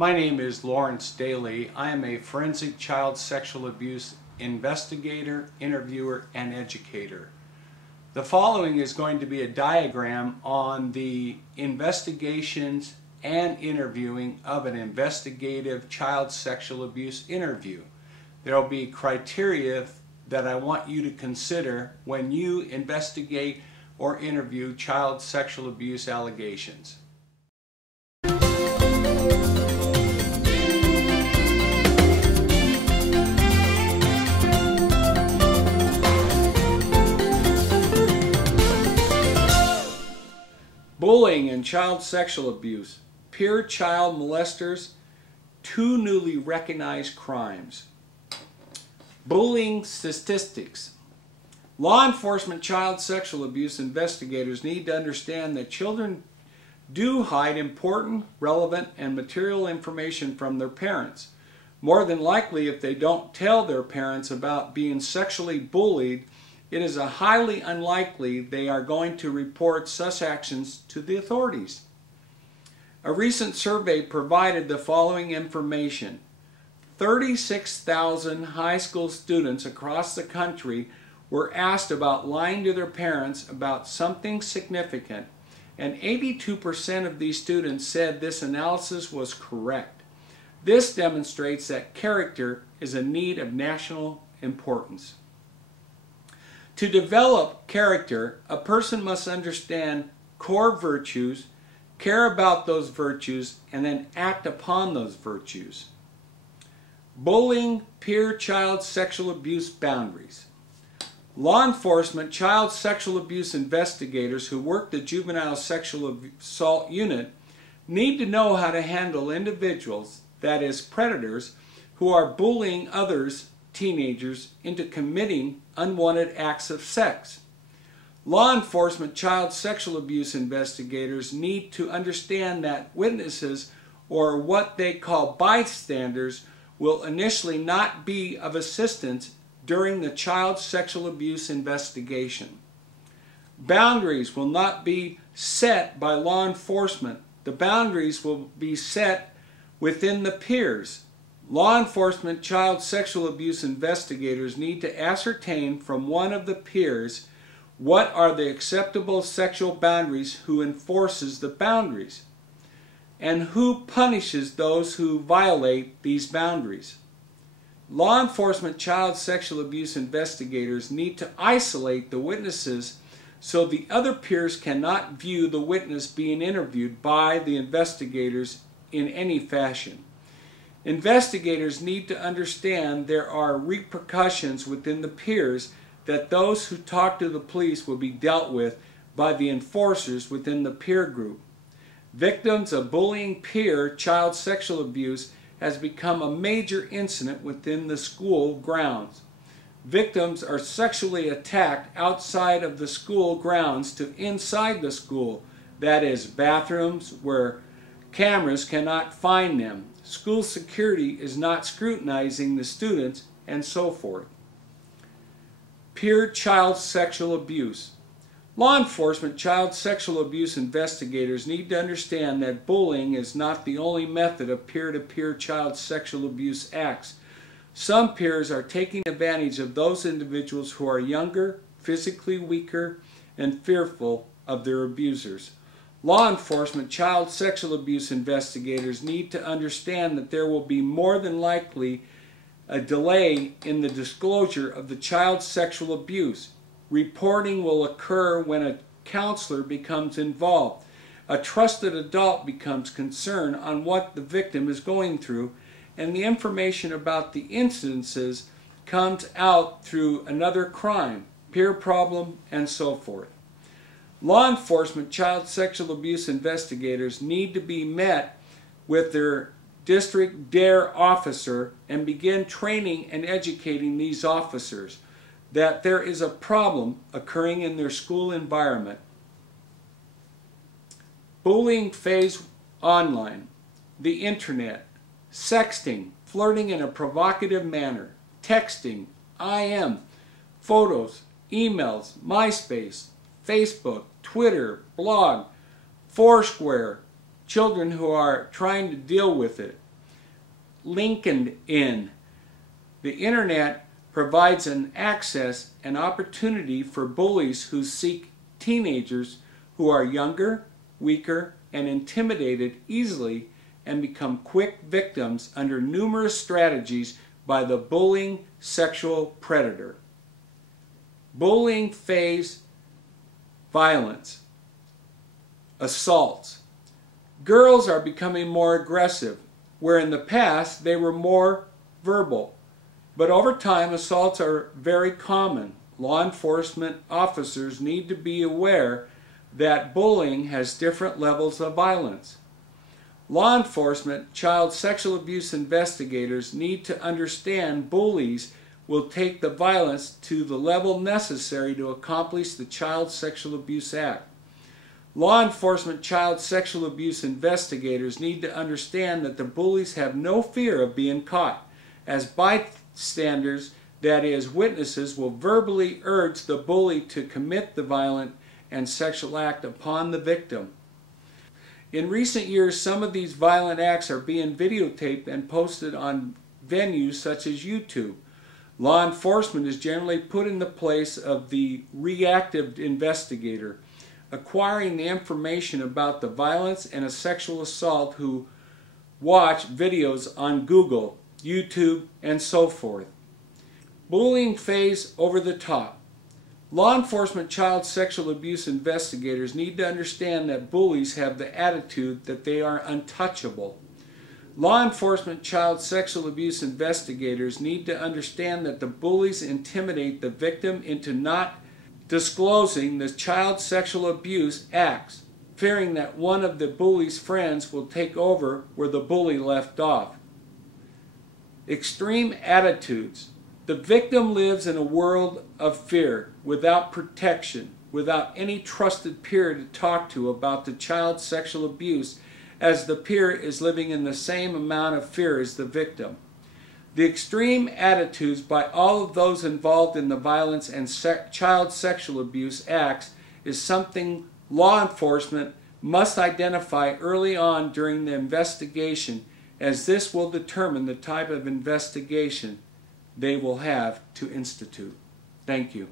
My name is Lawrence Daly. I am a forensic child sexual abuse investigator, interviewer, and educator. The following is going to be a diagram on the investigations and interviewing of an investigative child sexual abuse interview. There will be criteria that I want you to consider when you investigate or interview child sexual abuse allegations. Bullying and child sexual abuse, peer child molesters, two newly recognized crimes. Bullying statistics. Law enforcement child sexual abuse investigators need to understand that children do hide important, relevant, and material information from their parents. More than likely, if they don't tell their parents about being sexually bullied, it is highly unlikely they are going to report such actions to the authorities. A recent survey provided the following information. 36,000 high school students across the country were asked about lying to their parents about something significant, and 82% of these students said this analysis was correct. This demonstrates that character is a need of national importance. To develop character, a person must understand core virtues, care about those virtues, and then act upon those virtues. Bullying, peer child sexual abuse boundaries. Law enforcement child sexual abuse investigators who work the juvenile sexual assault unit need to know how to handle individuals, that is predators, who are bullying others, teenagers, into committing unwanted acts of sex. Law enforcement child sexual abuse investigators need to understand that witnesses, or what they call bystanders, will initially not be of assistance during the child sexual abuse investigation. Boundaries will not be set by law enforcement. The boundaries will be set within the peers. Law enforcement child sexual abuse investigators need to ascertain from one of the peers what are the acceptable sexual boundaries, who enforces the boundaries, and who punishes those who violate these boundaries. Law enforcement child sexual abuse investigators need to isolate the witnesses so the other peers cannot view the witness being interviewed by the investigators in any fashion. Investigators need to understand there are repercussions within the peers, that those who talk to the police will be dealt with by the enforcers within the peer group. Victims of bullying peer child sexual abuse has become a major incident within the school grounds. Victims are sexually attacked outside of the school grounds to inside the school, that is, bathrooms where cameras cannot find them. School security is not scrutinizing the students, and so forth. Peer child sexual abuse. Law enforcement child sexual abuse investigators need to understand that bullying is not the only method of peer-to-peer child sexual abuse acts. Some peers are taking advantage of those individuals who are younger, physically weaker, and fearful of their abusers. Law enforcement child sexual abuse investigators need to understand that there will be more than likely a delay in the disclosure of the child sexual abuse. Reporting will occur when a counselor becomes involved. A trusted adult becomes concerned on what the victim is going through, and the information about the incidences comes out through another crime, peer problem, and so forth. Law enforcement child sexual abuse investigators need to be met with their district DARE officer and begin training and educating these officers that there is a problem occurring in their school environment. Bullying phase online, the internet, sexting, flirting in a provocative manner, texting, IM, photos, emails, MySpace, Facebook, Twitter, blog, Foursquare, children who are trying to deal with it, LinkedIn. The internet provides an access and opportunity for bullies who seek teenagers who are younger, weaker, and intimidated easily and become quick victims under numerous strategies by the bullying sexual predator. Bullying phase violence. Assaults. Girls are becoming more aggressive, where in the past they were more verbal. But over time, assaults are very common. Law enforcement officers need to be aware that bullying has different levels of violence. Law enforcement, child sexual abuse investigators need to understand bullies will take the violence to the level necessary to accomplish the Child Sexual Abuse Act. Law enforcement child sexual abuse investigators need to understand that the bullies have no fear of being caught, as bystanders, that is, witnesses, will verbally urge the bully to commit the violent and sexual act upon the victim. In recent years, some of these violent acts are being videotaped and posted on venues such as YouTube. Law enforcement is generally put in the place of the reactive investigator, acquiring the information about the violence and a sexual assault who watch videos on Google, YouTube, and so forth. Bullying phase over the top. Law enforcement child sexual abuse investigators need to understand that bullies have the attitude that they are untouchable. Law enforcement child sexual abuse investigators need to understand that the bullies intimidate the victim into not disclosing the child sexual abuse acts, fearing that one of the bully's friends will take over where the bully left off. Extreme attitudes. The victim lives in a world of fear, without protection, without any trusted peer to talk to about the child sexual abuse, as the peer is living in the same amount of fear as the victim. The extreme attitudes by all of those involved in the violence and child sexual abuse acts is something law enforcement must identify early on during the investigation, as this will determine the type of investigation they will have to institute. Thank you.